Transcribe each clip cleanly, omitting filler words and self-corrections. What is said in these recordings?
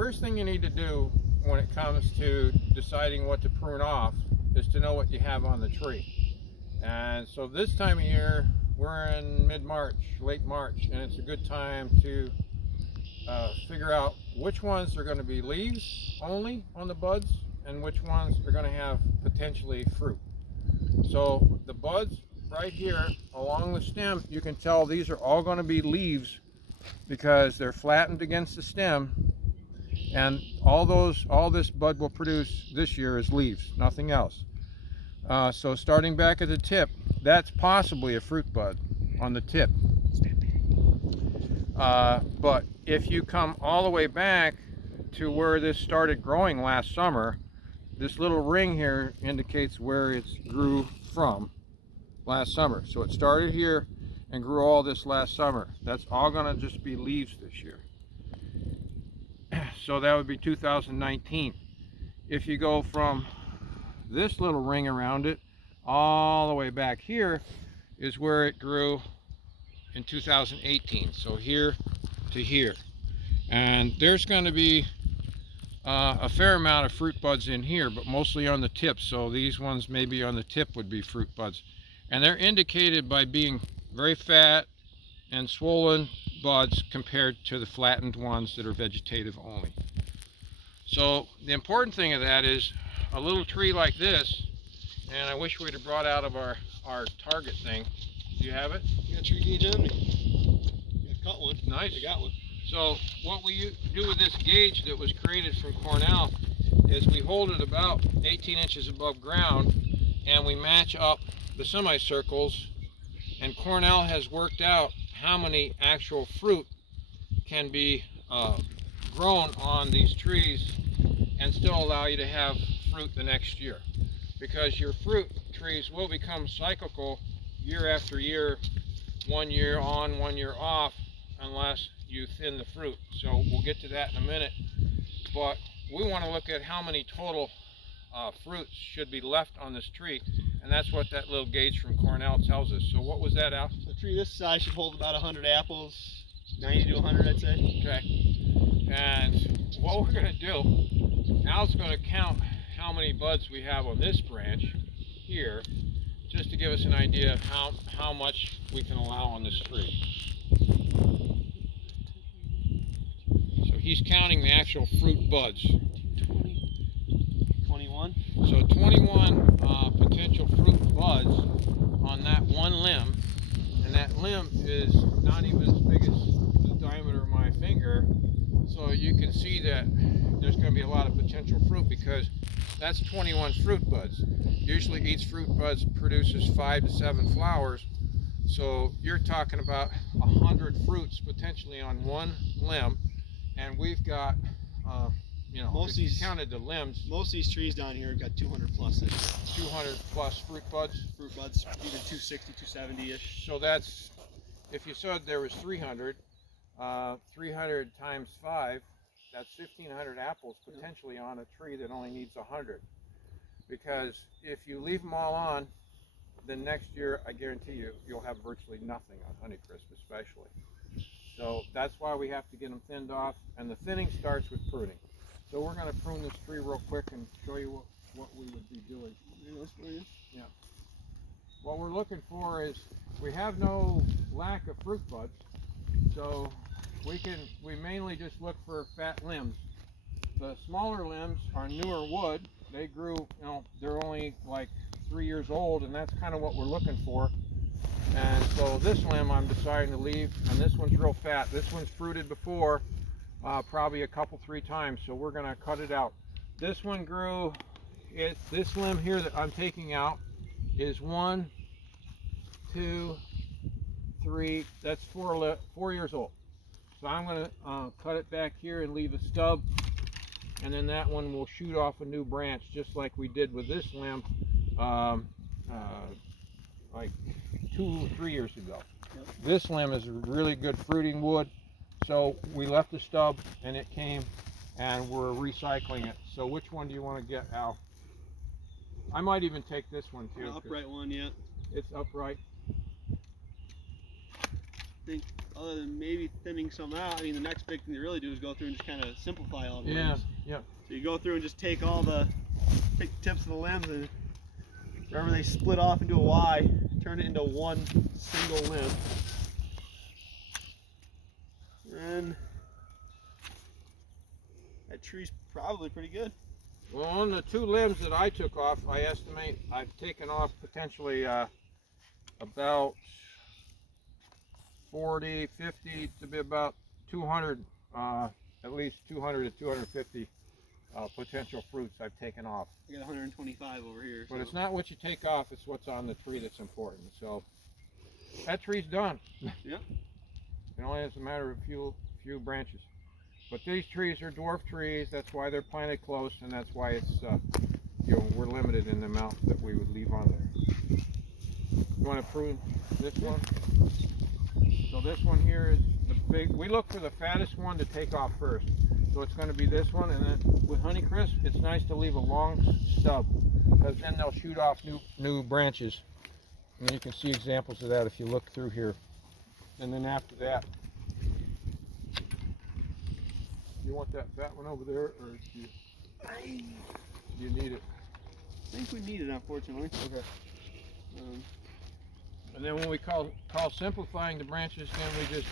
first thing you need to do when it comes to deciding what to prune off is to know what you have on the tree. And so this time of year, we're in mid-March, late March, and it's a good time to figure out which ones are going to be leaves only on the buds and which ones are going to have potentially fruit. So the buds right here along the stem, you can tell these are all going to be leaves because they're flattened against the stem, and all this bud will produce this year is leaves, nothing else. So starting back at the tip, that's possibly a fruit bud on the tip. But if you come all the way back to where this started growing last summer, this little ring here indicates where it grew from last summer. So it started here and grew all this last summer. That's all going to just be leaves this year. So that would be 2019. If you go from this little ring around it all the way back here is where it grew in 2018. So here to here. And there's going to be a fair amount of fruit buds in here, but mostly on the tips. So these ones maybe on the tip would be fruit buds. And they're indicated by being very fat and swollen buds compared to the flattened ones that are vegetative only. So the important thing of that is a little tree like this, and I wish we'd have brought out of our target thing. Do you have it? You got a tree gauge on me? I caught one. Nice. I got one. So what we do with this gauge that was created from Cornell is we hold it about 18 inches above ground and we match up the semicircles, and Cornell has worked out how many actual fruit can be grown on these trees and still allow you to have fruit the next year, because your fruit trees will become cyclical year after year, 1 year on, 1 year off, unless you thin the fruit. So we'll get to that in a minute, but we want to look at how many total fruits should be left on this tree, and that's what that little gauge from Cornell tells us. So what was that, Al? A tree this size should hold about 100 apples, 90 to 100 I'd say. Okay, and what we're going to do, Al's going to count how many buds we have on this branch here, just to give us an idea of how much we can allow on this tree. So he's counting the actual fruit buds. 21. So 21 potential fruit buds on that one limb, and that limb is not even as big as the diameter of my finger, so you can see that there's going to be a lot of potential fruit, because that's 21 fruit buds. Usually each fruit bud produces 5 to 7 flowers, so you're talking about 100 fruits potentially on one limb, and we've got you know, if you counted the limbs, most of these trees down here have got 200 plus. 200 plus fruit buds. Fruit buds, either 260, 270-ish. So that's, if you said there was 300, 300 times 5, that's 1,500 apples potentially on a tree that only needs 100. Because if you leave them all on, then next year, I guarantee you, you'll have virtually nothing on Honeycrisp especially. So that's why we have to get them thinned off, and the thinning starts with pruning. So we're going to prune this tree real quick and show you what we would be doing. Yeah. What we're looking for is, we have no lack of fruit buds, so we mainly just look for fat limbs. The smaller limbs are newer wood. They grew, you know, they're only like 3 years old, and that's kind of what we're looking for. And so this limb I'm deciding to leave, and this one's real fat. This one's fruited before, probably a couple, 3 times, so we're going to cut it out. This one grew, this limb here that I'm taking out is 1, 2, 3, that's 4 years old. So I'm going to cut it back here and leave a stub, and then that one will shoot off a new branch, just like we did with this limb like 2 or 3 years ago. Yep. This limb is a really good fruiting wood, so we left the stub and it came, and we're recycling it. So which one do you want to get, Al? I might even take this one too. Upright one, yeah. It's upright. I think other than maybe thinning some out, I mean, the next big thing to really do is go through and just kind of simplify all the limbs. Yeah. So you go through and just take the tips of the limbs, and wherever they split off into a Y, turn it into one single limb. And that tree's probably pretty good. Well, on the 2 limbs that I took off, I estimate I've taken off potentially about 40, 50 to be about 200, at least 200 to 250 potential fruits I've taken off. I got 125 over here. But it's not what you take off, it's what's on the tree that's important. So that tree's done. Yep. It only has a matter of a few branches. But these trees are dwarf trees, that's why they're planted close, and that's why it's, you know, we're limited in the amount that we would leave on there. You want to prune this one? So this one here is the big, we look for the fattest one to take off first. So it's going to be this one, and then with Honeycrisp, it's nice to leave a long stub, because then they'll shoot off new branches. And you can see examples of that if you look through here. And then after that, you want that fat one over there, or do you need it? I think we need it, unfortunately. Okay. And then when we call simplifying the branches, then we just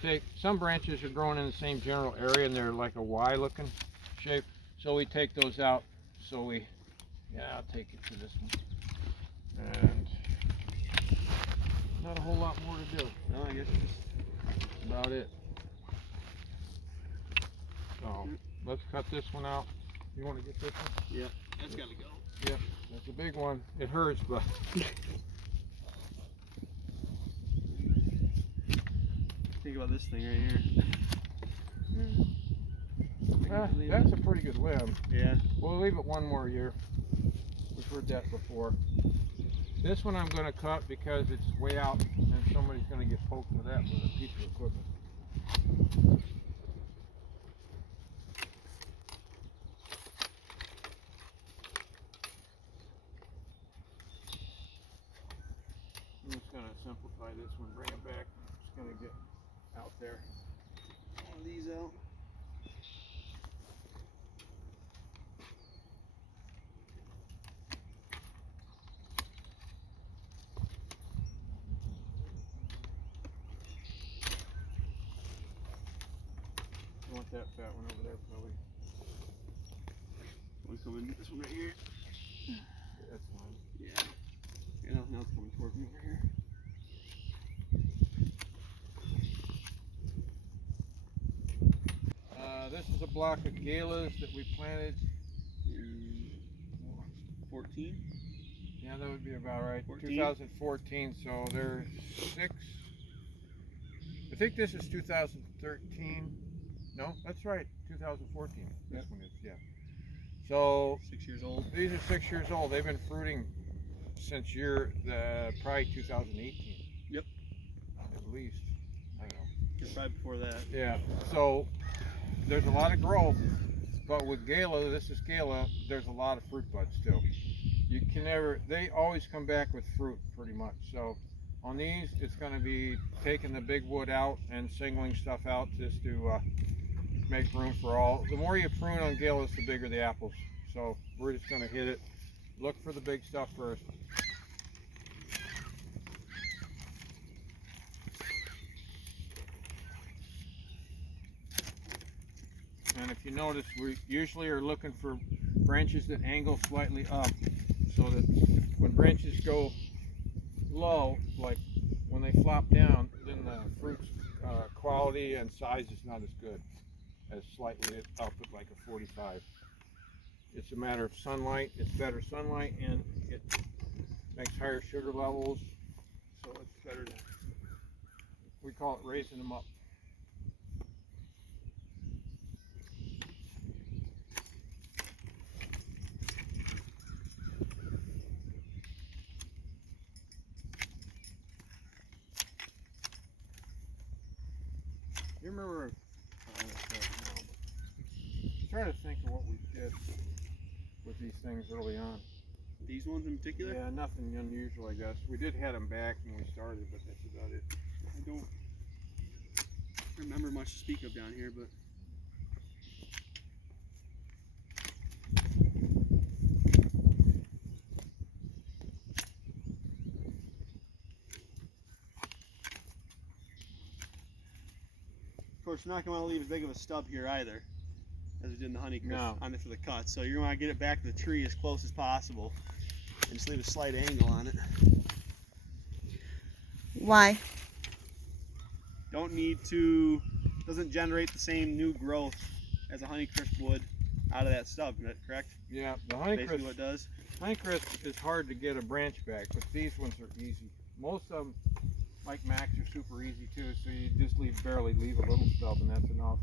take, some branches are growing in the same general area and they're like a Y looking shape. So we take those out. So I'll take it to this one. And not a whole lot more to do. No, I guess That's about it. So let's cut this one out. You want to get this one? Yeah, that's got to go. Yeah, that's a big one. It hurts, but. Think about this thing right here. That's a pretty good limb. Yeah. We'll leave it one more year. We've heard that before. This one I'm going to cut because it's way out and somebody's going to get poked with that with a piece of equipment. I'm just going to simplify this one, bring it back. I'm just going to get out there. All these out. I want that fat one over there, probably. What's coming? This one right here. Yeah, that's fine. Yeah. Yeah, now it's coming towards me over here. This is a block of Galas that we planted in 14. Yeah, that would be about right. 14? 2014, so there's 6. I think this is 2013. No, that's right, 2014. This one is, yeah. So 6 years old. these are 6 years old. They've been fruiting since probably 2018. Yep. At least. I don't know. Just right before that. Yeah. So there's a lot of growth, but with Gala, this is Gala, there's a lot of fruit buds still. You can never, they always come back with fruit pretty much. So on these, it's going to be taking the big wood out and singling stuff out just to make room for all. The more you prune on Galas, the bigger the apples. So we're just going to hit it. Look for the big stuff first. And if you notice, we usually are looking for branches that angle slightly up, so that when branches go low, like when they flop down, then the fruit's quality and size is not as good as slightly up at like a 45. It's a matter of sunlight. It's better sunlight, and it makes higher sugar levels, so it's better to, we call it raising them up. You remember, I'm trying to think of what we did with these things early on. These ones in particular? Yeah, nothing unusual, I guess. We did head them back when we started, but that's about it. I don't remember much to speak of down here, but of course we're not going to want to leave as big of a stub here either as we did in the Honeycrisp No. on it for the cut. So you're going to want to get it back to the tree as close as possible and just leave a slight angle on it. Why? Don't need to, doesn't generate the same new growth as a Honeycrisp would out of that stub, is that correct? Yeah, the Basically what it does. Honeycrisp is hard to get a branch back, but these ones are easy. Most of them, like Max, are super easy too, so you just barely leave a little stub and that's enough.